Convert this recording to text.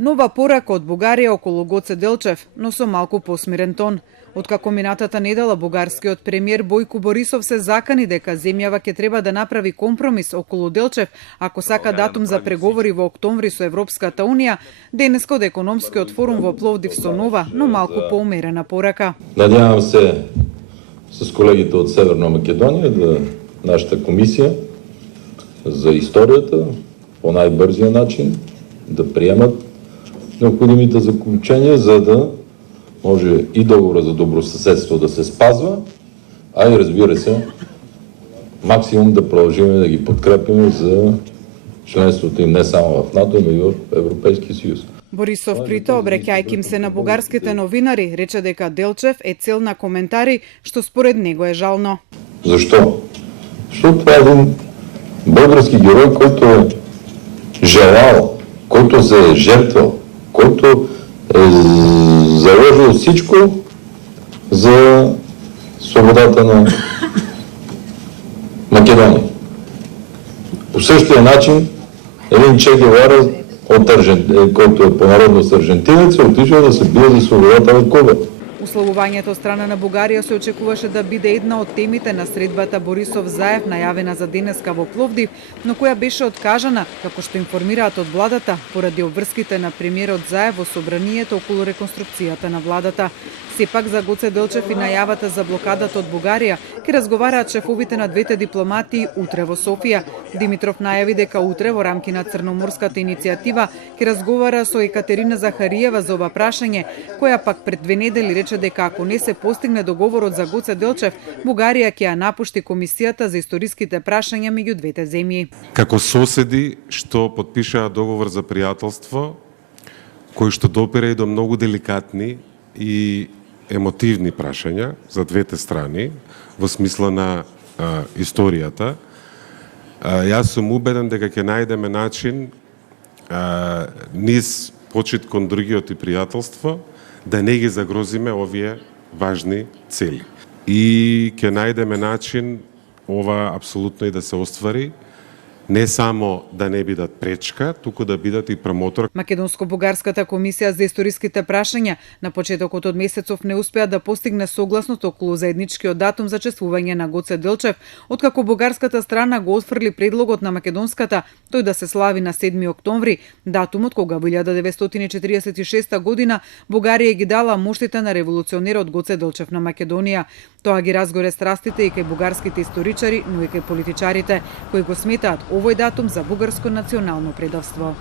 Нова порака од Бугарија околу Гоце Делчев, но со малку посмирен тон. Откако минатата недела бугарскиот премиер Бојко Борисов се закани дека земјава ќе треба да направи компромис околу Делчев ако сака датум за преговори во октомври со Европската Унија, денеска од економскиот форум во Пловдив со нова, но малку поумерена порака. Надявам се с колегите од Северна Македонија да нашата комисија за историјата по најбрзиот начин да приемат необходимите заклученија за да може и договора за добрососедство да се спазва, а и разбира се, максимум да продължиме да ги подкрепиме за членството им не само в НАТО, но и в Европейския съюз. Борисов прито, обреќајќи им се на бугарските новинари, рече дека Делчев е цел на коментари, што според него е жално. Защо? Защото това е един български герой, който е желал, който се е жертвал, който е заложил всичко за свободата на Македония. По същия начин един Че Гевара, който е по народност аржентинец, е отишъл да се бие за свободата на Куба. Условувањето од страна на Бугарија се очекуваше да биде една од темите на средбата Борисов-Заев најавена за денеска во Пловдив, но која беше откажана, како што информираат од владата, поради обврските на премиерот Заев во собранието околу реконструкцијата на владата. Сепак за Гоце Делчев и најавата за блокадата од Бугарија ќе разговараат шефовите на двете дипломатии утре во Софија. Димитров најави дека утре во рамки на Црноморската иницијатива ќе разговара со Екатерина Захариева за ова прашање, која пак пред 2 недели рече дека ако не се постигне договорот за Гоце Делчев, Бугарија ќе ја напушти комисијата за историските прашања меѓу двете земји. Како соседи што потпишаа договор за пријателство, кој што допира и до многу деликатни и емотивни прашања за двете страни во смисла на историјата, јас сум убеден дека ќе најдеме начин низ почит кон другиот и пријателство да не ги загрозиме овие важни цели. И ќе најдеме начин ова апсолутно и да се оствари, не само да не бидат пречка, туку да бидат и промотор. Македонско-бугарската комисија за историските прашања на почетокот од месецов не успеа да постигне согласност околу заедничкиот датум за чествување на Гоце Делчев, откако бугарската страна го отфрли предлогот на македонската тој да се слави на 7 октомври, датумот кога во 1946 година Бугарија ги дала моштите на револуционерот Гоце Делчев на Македонија. Тоа ги разгоре страстите и кај бугарските историчари, но и кај политичарите, кои го сметаат овој датум за бугарско национално предавство.